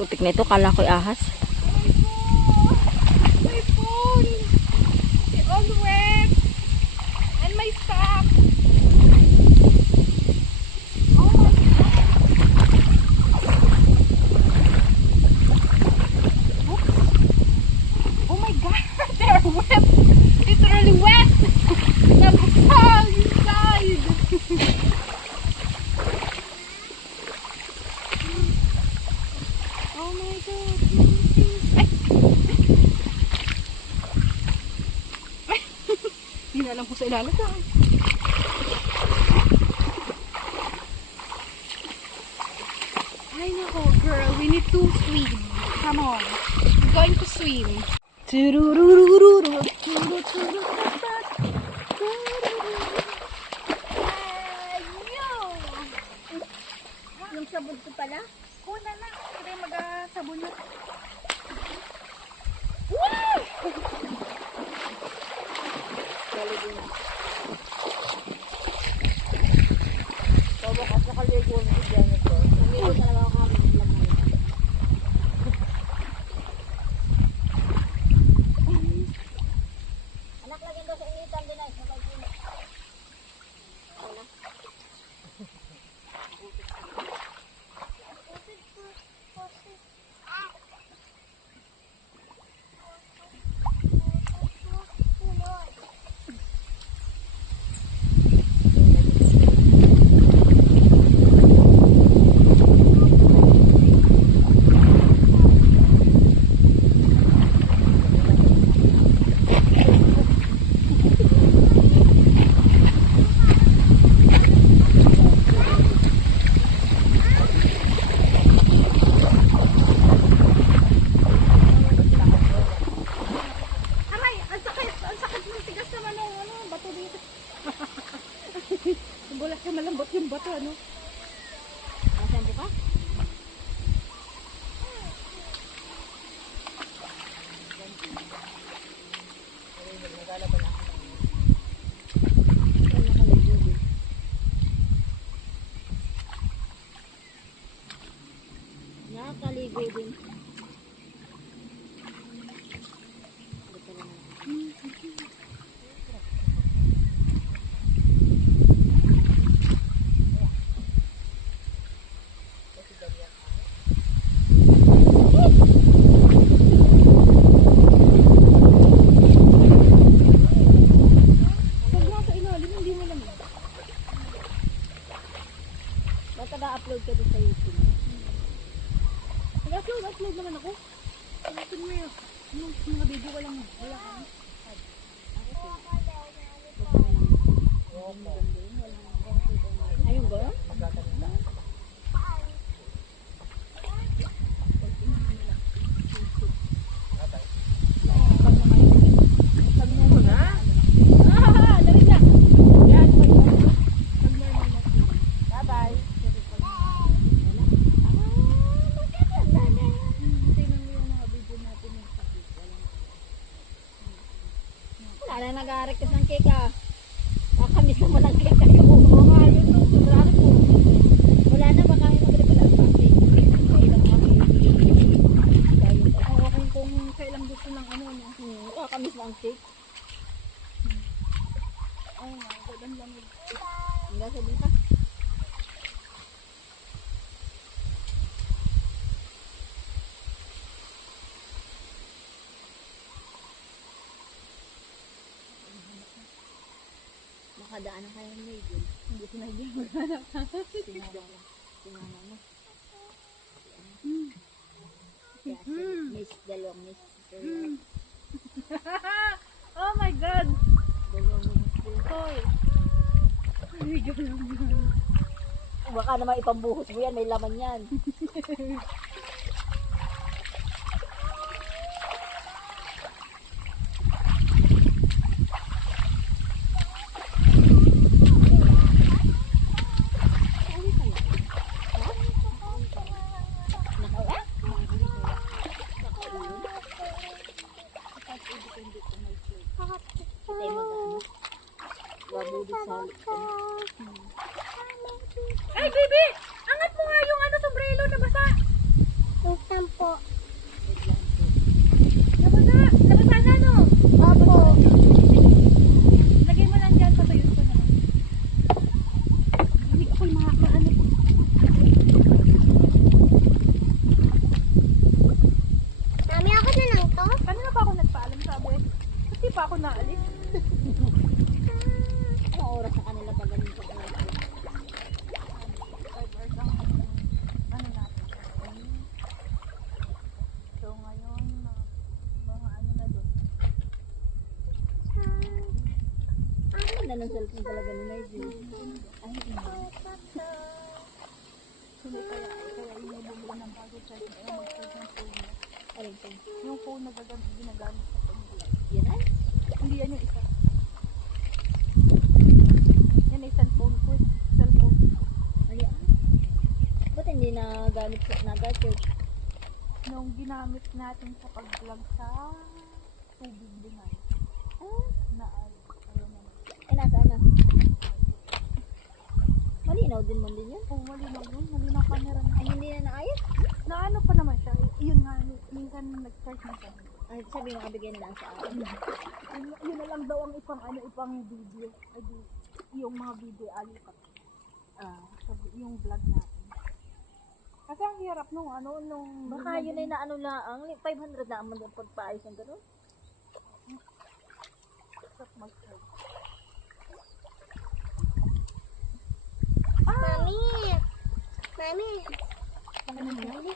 Butik na ito, kala ko'y ahas. My phone! It's all wet! And my sock! Oh my God! Oops! Oh my God! They're wet! Literally wet! Nabasag inside! Oh my God! Hindi na alam ko sa ilalim ka. Ay nako, girl, we need to swim. Come on. We're going to swim. Yung sabon ko pala? Kuna na. Kaya mag-sabon na. Bawa ka sa kaligo mo dyan ito. Namigo talaga ako kami. Anak, lagyan daw sa initan din ay. Malambot yung bato, ano? Masampo ka? Nakakaligo din. Baka na nag-request ng cake ah. Kakamis naman ang cake kayo. Oo nga yun no. Sobrang po. Wala na baka may mag-repala pa. Kailang kami. Oo, kung kailang gusto ng ano, no? Kakamis na ang cake. Oo nga, gandang lamig. Hanggang sabihin ka. Makadaan ang kayang lady. Hindi ko na idea maghanap. Sinama mo. Kaya si Miss Dalawang Miss. Oh my God! Dalawang Miss. Hoy! Ay, gano'n. Baka naman ipambuhos mo yan. May laman yan. Tayo mag-ano. Wabudit sa Ay, baby! Angat mo nga yung ano, sombrero na basa! Utang po. Nabasa! Nabasa na, no? Opo. Lagay mo lang dyan, patayos ko na. Hindi ko makakaano. Mami, ako na lang to. Kanina pa ako nagpaalam, sabi. Hindi pa ako naalis. anong oras na kanila pag ganun sa 5 hours ang ano natin. So ngayon, mga ano na doon. Ano na ng cellphone talaga ni Nigel? Ay, hindi. Hindi kaya inububula ng bago charge na yung mag-charge ng phone niya. Alin to? Yung phone na ginagamit sa pag-vlog. Yan ay? Hindi yan yung isa. Yan ay cellphone ko. Cellphone. Ay, ba't hindi na gamit na-church? Nung ginamit natin sa pag-vlog sa tubig binay. Na ayun naman. Ay, nasaan na? Malinaw din man din yan. Oh, malinaw yun. Malinaw camera na. Ay, hindi na naayos? Na ano pa naman siya. Yun nga, minsan nag-start na siya. Ay, sabi mo kabigay na lang sa akin. Yun na lang daw ang ipang video. Ay, yung mga video alipat. Yung vlog natin. Kasi ang hirap nung Baka yun ay na ano lang, 500 na ang pagpaayos ng gano'n. mag-start. Mami. Mami. Ano na?